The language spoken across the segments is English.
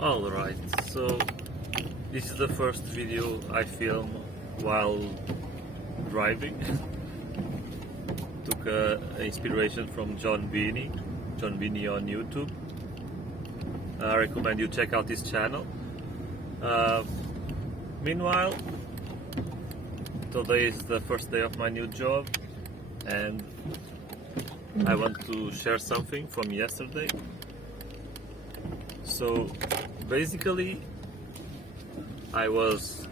Alright, so this is the first video I film while driving. Took inspiration from John Beanie on YouTube. I recommend you check out his channel. Meanwhile, today is the first day of my new job and I want to share something from yesterday. So basically, I was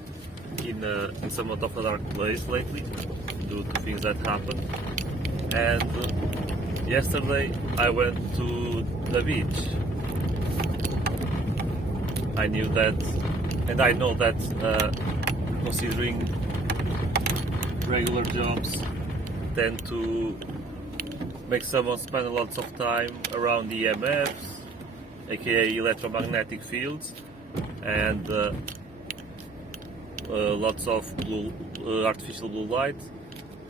in somewhat of a dark place lately due to things that happened, and yesterday I went to the beach. I knew that, and I know that considering regular jobs tend to make someone spend a lot of time around EMFs, aka electromagnetic fields, and lots of artificial blue light,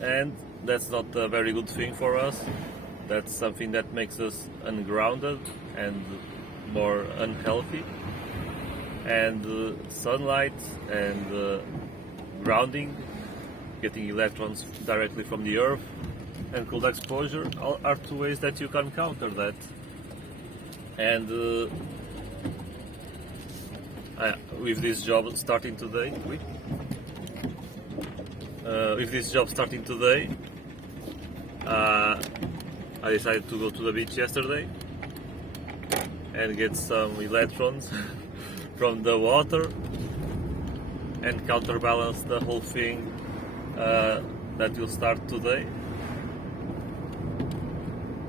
and that's not a very good thing for us. That's something that makes us ungrounded and more unhealthy. And sunlight and grounding, getting electrons directly from the earth, and cold exposure are two ways that you can counter that. And with this job starting today, I decided to go to the beach yesterday and get some electrons from the water and counterbalance the whole thing that will start today.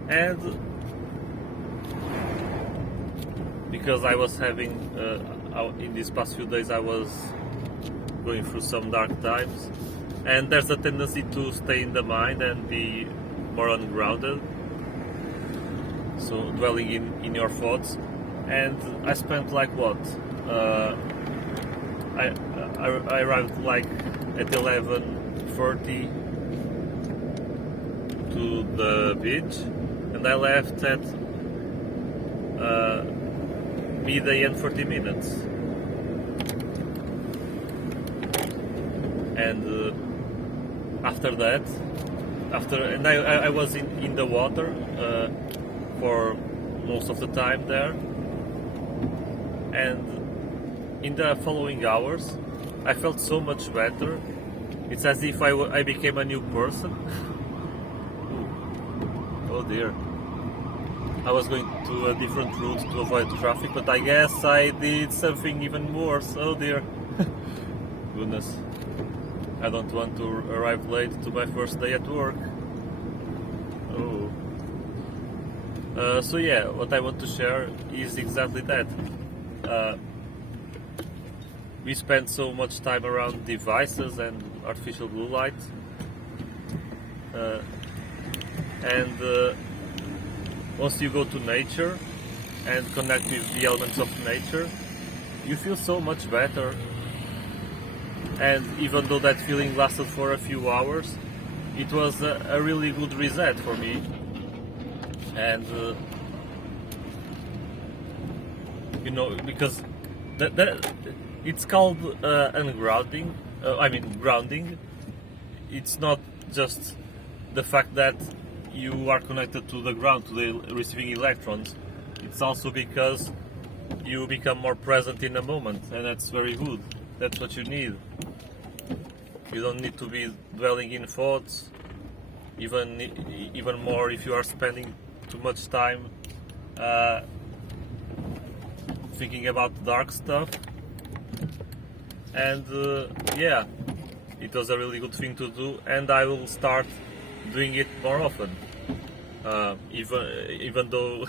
And because I was having, in these past few days, I was going through some dark times, and there's a tendency to stay in the mind and be more ungrounded, so dwelling in your thoughts. And I spent like what? I arrived like at 11:30 to the beach, and I left at midday and 40 minutes. And after that, I was in the water for most of the time there, and in the following hours I felt so much better. It's as if I became a new person. Oh dear. I was going to a different route to avoid traffic, but I guess I did something even worse. Oh dear. Goodness. I don't want to arrive late to my first day at work. Oh. So yeah, what I want to share is exactly that. We spend so much time around devices and artificial blue light. And once you go to nature and connect with the elements of nature, you feel so much better. And even though that feeling lasted for a few hours, it was a really good reset for me. And because that it's called ungrounding. Grounding. It's not just the fact that you are connected to the ground, to the receiving electrons. It's also because you become more present in the moment, and that's very good. That's what you need. You don't need to be dwelling in thoughts, even more if you are spending too much time thinking about dark stuff. And yeah, it was a really good thing to do, and I will start doing it more often. Even though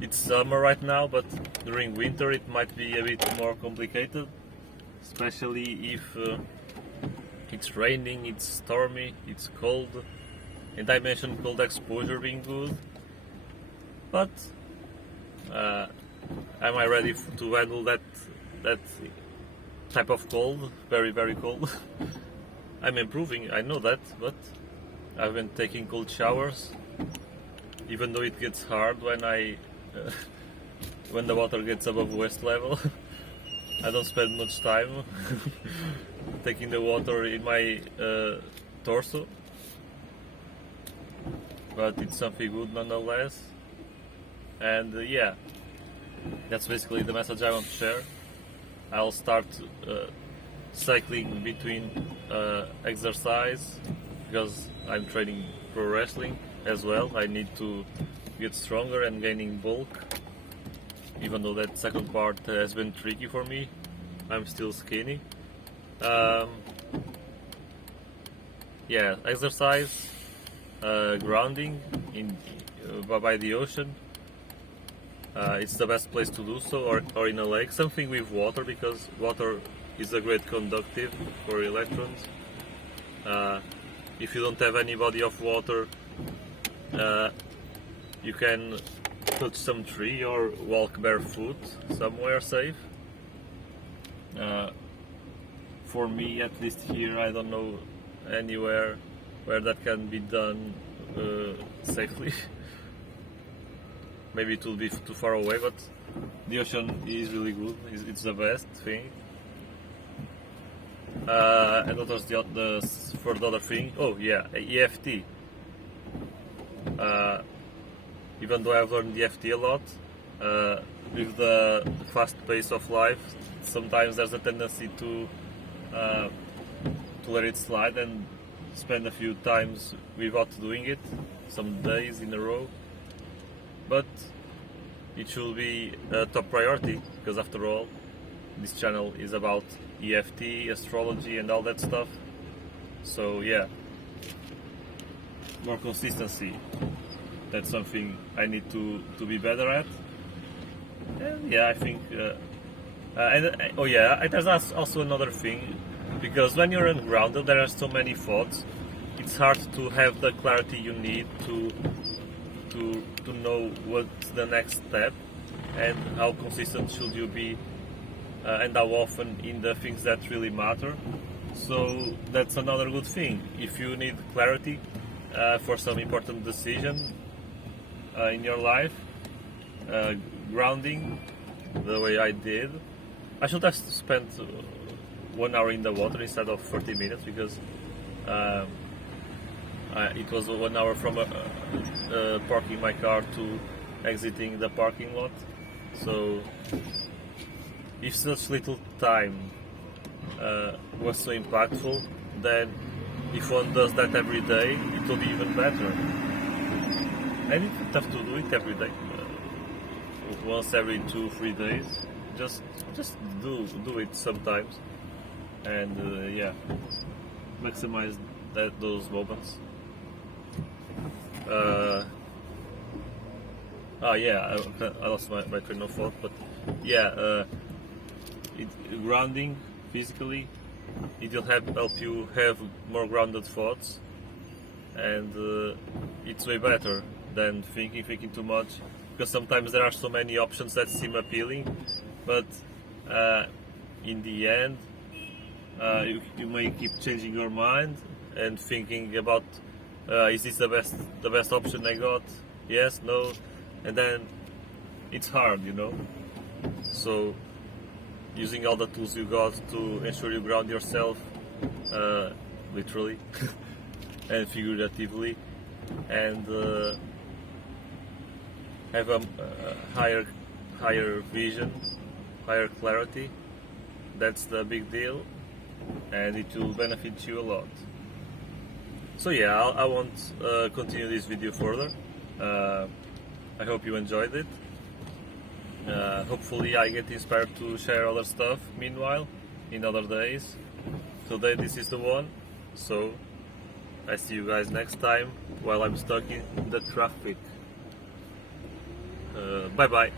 it's summer right now, but during winter it might be a bit more complicated, especially if it's raining, it's stormy, it's cold. And I mentioned cold exposure being good, but am I ready to handle that type of cold? Very, very cold. I'm improving, I know that, but I've been taking cold showers, even though it gets hard when when the water gets above waist level. I don't spend much time taking the water in my torso, but it's something good nonetheless. And yeah, that's basically the message I want to share. I'll start cycling between exercise, because I'm training pro wrestling as well. I need to get stronger and gaining bulk. Even though that second part has been tricky for me, I'm still skinny. Yeah, exercise, grounding by the ocean. It's the best place to do so, or in a lake, something with water, because water is a great conductive for electrons. If you don't have any body of water, you can touch some tree or walk barefoot somewhere safe. For me, at least here, I don't know anywhere where that can be done safely. Maybe it will be too far away, but the ocean is really good. It's the best thing. And what was for the other thing? Oh yeah, EFT. Even though I've learned EFT a lot, with the fast pace of life, sometimes there's a tendency to let it slide and spend a few times without doing it, some days in a row. But it should be a top priority, because after all, this channel is about EFT, astrology and all that stuff. So yeah, more consistency. That's something I need to be better at. And yeah, I think oh yeah, there's also another thing, because when you're ungrounded there are so many thoughts. It's hard to have the clarity you need to know what's the next step and how consistent should you be, and how often in the things that really matter. So that's another good thing. If you need clarity for some important decision in your life, grounding the way I did. I should have spent 1 hour in the water instead of 30 minutes, because it was 1 hour from parking my car to exiting the parking lot. So if such little time was so impactful, then if one does that every day, it will be even better. And you don't have to do it every day. Once every 2-3 days, just do it sometimes, and yeah, maximize those moments. Yeah, I lost my train of thought, but yeah, grounding physically, it will help you have more grounded thoughts, and it's way better than thinking too much, because sometimes there are so many options that seem appealing, but in the end, you may keep changing your mind and thinking about, is this the best option I got? Yes, no, and then it's hard, you know. So using all the tools you got to ensure you ground yourself, literally and figuratively, and have a higher vision, higher clarity. That's the big deal, and it will benefit you a lot. So yeah, I won't continue this video further. I hope you enjoyed it. Hopefully I get inspired to share other stuff meanwhile, in other days. Today this is the one, so I see you guys next time while I'm stuck in the traffic. Bye bye.